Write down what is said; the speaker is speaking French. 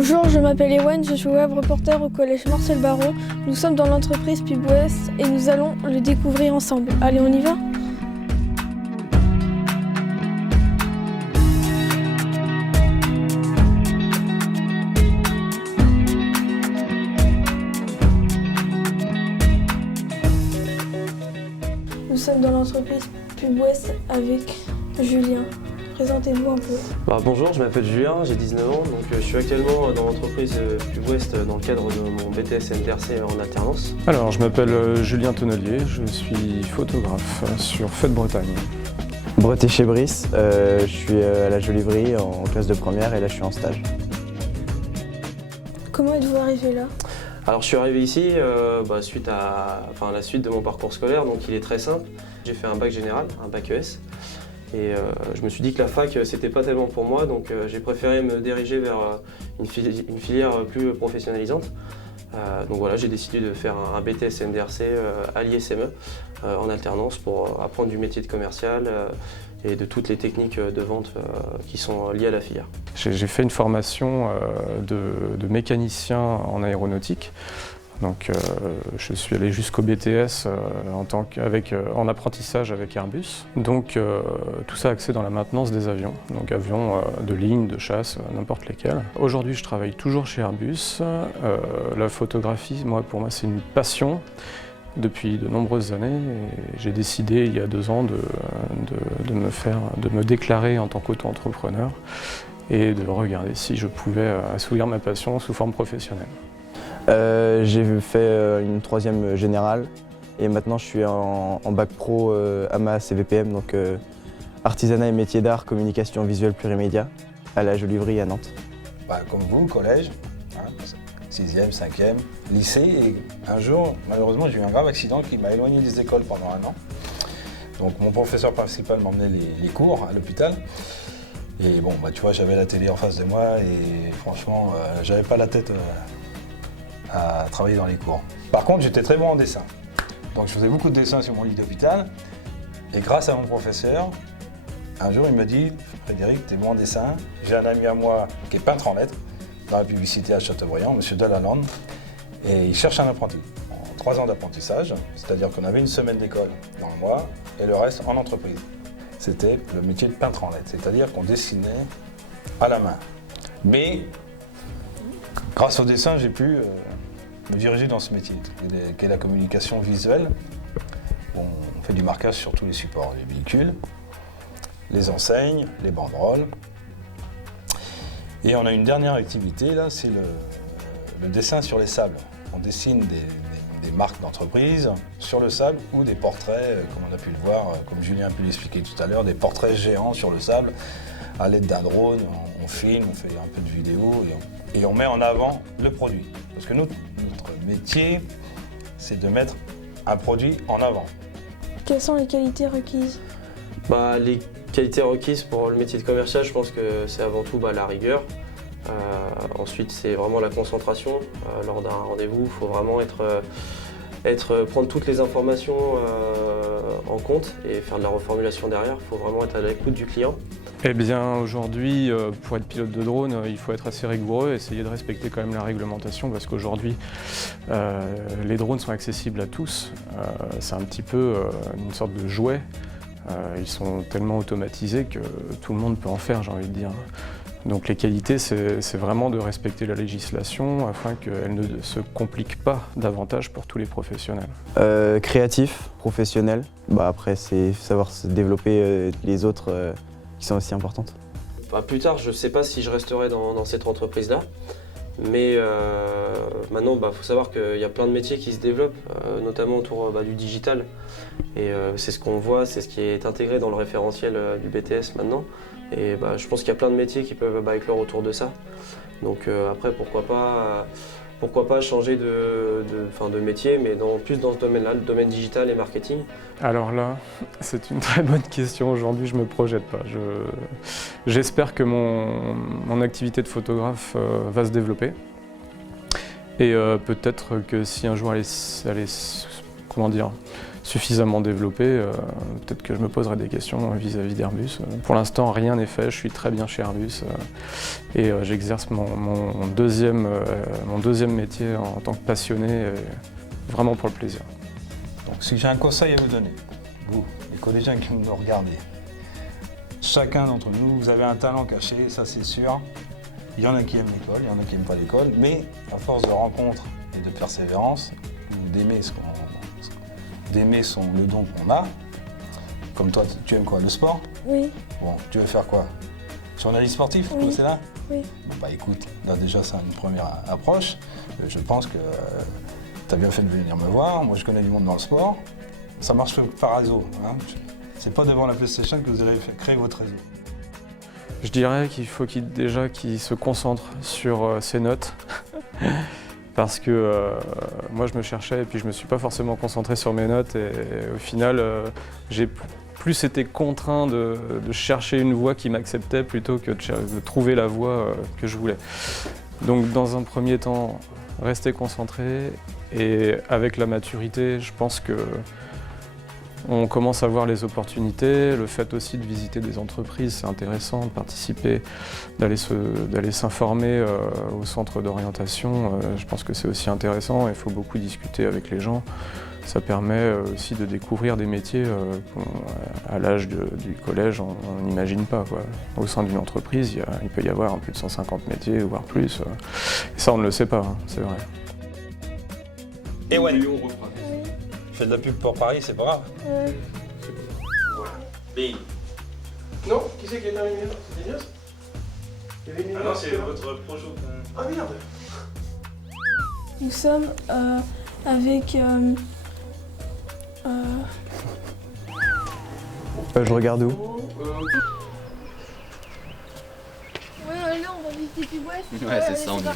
Bonjour, je m'appelle Ewan, je suis web reporter au collège Marcel Barrault. Nous sommes dans l'entreprise Pub West et nous allons le découvrir ensemble. Allez, on y va? Nous sommes dans l'entreprise Pub West avec Julien. Présentez-vous un peu. Bonjour, je m'appelle Julien, j'ai 19 ans, donc je suis actuellement dans l'entreprise Pub West dans le cadre de mon BTS MDRC en alternance. Alors, je m'appelle Julien Tonnelier, je suis photographe sur Fête Bretagne. Breté chez Brice, je suis à la Joliverie en classe de première et là je suis en stage. Comment êtes-vous arrivé là? Alors je suis arrivé ici suite à la suite de mon parcours scolaire, donc il est très simple. J'ai fait un bac général, un bac ES. Et je me suis dit que la fac, c'était pas tellement pour moi, donc j'ai préféré me diriger vers une filière plus professionnalisante. Donc voilà, j'ai décidé de faire un BTS MDRC à l'ISME en alternance pour apprendre du métier de commercial et de toutes les techniques de vente qui sont liées à la filière. J'ai fait une formation de mécanicien en aéronautique. Donc je suis allé jusqu'au BTS en apprentissage avec Airbus. Donc tout ça axé dans la maintenance des avions, donc avions de ligne, de chasse, n'importe lesquels. Aujourd'hui je travaille toujours chez Airbus. La photographie, pour moi c'est une passion depuis de nombreuses années. Et j'ai décidé il y a 2 ans de me déclarer en tant qu'auto-entrepreneur et de regarder si je pouvais assouvir ma passion sous forme professionnelle. J'ai fait une 3e générale et maintenant je suis en bac pro AMA CVPM, donc artisanat et métiers d'art, communication visuelle plurimédia à la Joliverie à Nantes. Comme vous, collège, 6e, 5e, lycée, et un jour, malheureusement, j'ai eu un grave accident qui m'a éloigné des écoles pendant 1 an. Donc mon professeur principal m'emmenait les cours à l'hôpital. Et bon, tu vois, j'avais la télé en face de moi et franchement, j'avais pas la tête à travailler dans les cours. Par contre, j'étais très bon en dessin. Donc je faisais beaucoup de dessins sur mon lit d'hôpital. Et grâce à mon professeur, un jour il m'a dit « Frédéric, t'es bon en dessin. J'ai un ami à moi qui est peintre en lettres dans la publicité à Châteaubriand, M. Delalande, et il cherche un apprenti. En 3 ans d'apprentissage, c'est-à-dire qu'on avait une semaine d'école dans le mois et le reste en entreprise. C'était le métier de peintre en lettres, c'est-à-dire qu'on dessinait à la main. Mais grâce au dessin, j'ai pu me diriger dans ce métier, qui est la communication visuelle. On fait du marquage sur tous les supports, les véhicules, les enseignes, les banderoles. Et on a une dernière activité, là, c'est le dessin sur les sables. On dessine des marques d'entreprise sur le sable ou des portraits, comme on a pu le voir, comme Julien a pu l'expliquer tout à l'heure, des portraits géants sur le sable. À l'aide d'un drone, on filme, on fait un peu de vidéo et on met en avant le produit. Parce que notre métier, c'est de mettre un produit en avant. Quelles sont les qualités requises? Les qualités requises pour le métier de commercial, je pense que c'est avant tout la rigueur. Ensuite, c'est vraiment la concentration. Lors d'un rendez-vous, il faut vraiment prendre toutes les informations en compte et faire de la reformulation derrière. Il faut vraiment être à l'écoute du client. Eh bien aujourd'hui, pour être pilote de drone, il faut être assez rigoureux, essayer de respecter quand même la réglementation parce qu'aujourd'hui, les drones sont accessibles à tous. C'est un petit peu une sorte de jouet. Ils sont tellement automatisés que tout le monde peut en faire, j'ai envie de dire. Donc les qualités, c'est vraiment de respecter la législation afin qu'elle ne se complique pas davantage pour tous les professionnels. Créatif, professionnel, après c'est savoir se développer les autres qui sont aussi importantes. Plus tard, je ne sais pas si je resterai dans cette entreprise-là, mais maintenant, faut savoir qu'il y a plein de métiers qui se développent, notamment autour du digital. Et c'est ce qu'on voit, c'est ce qui est intégré dans le référentiel du BTS maintenant. Et je pense qu'il y a plein de métiers qui peuvent éclore autour de ça. Donc après, pourquoi pas changer de métier, mais plus dans ce domaine-là, le domaine digital et marketing. Alors là, c'est une très bonne question. Aujourd'hui, je ne me projette pas. J'espère que mon activité de photographe va se développer. Et peut-être que si un jour elle suffisamment développé, peut-être que je me poserai des questions vis-à-vis d'Airbus. Pour l'instant, rien n'est fait, je suis très bien chez Airbus et j'exerce mon deuxième métier en tant que passionné, vraiment pour le plaisir. Donc si j'ai un conseil à vous donner, vous, les collégiens qui nous regardez, chacun d'entre nous, vous avez un talent caché, ça c'est sûr. Il y en a qui aiment l'école, il y en a qui n'aiment pas l'école, mais à force de rencontres et de persévérance, ou d'aimer le don qu'on a, comme toi, tu aimes quoi, le sport? Oui, Bon, tu veux faire quoi? Journaliste sportif, Oui. c'est là? oui. Bon, bah écoute, là déjà c'est une première approche. Je pense que tu as bien fait de venir me voir. Moi je connais du monde dans le sport. Ça marche par réseau. Hein. C'est pas devant la PlayStation que vous allez créer votre réseau. Je dirais qu'il faut qu'il se concentre sur ses notes. Parce que moi je me cherchais et puis je me suis pas forcément concentré sur mes notes et au final j'ai plus été contraint de chercher une voie qui m'acceptait plutôt que de trouver la voie que je voulais. Donc dans un premier temps, rester concentré et avec la maturité, je pense que on commence à voir les opportunités, le fait aussi de visiter des entreprises, c'est intéressant, de participer, d'aller s'informer au centre d'orientation, je pense que c'est aussi intéressant, il faut beaucoup discuter avec les gens. Ça permet aussi de découvrir des métiers à l'âge du collège, on n'imagine pas, quoi. Au sein d'une entreprise, il peut y avoir plus de 150 métiers, voire plus. Et ça, on ne le sait pas, hein, c'est vrai. Et ouais, je fais de la pub pour Paris, c'est pas grave. B. Non, qui c'est qui est arrivé? C'était Ignace? Ah non, c'est votre projet. Ah merde! Nous sommes avec... Je regarde où? Ouais, allez, on va visiter Pibouest. Ouais, c'est ça, on y va.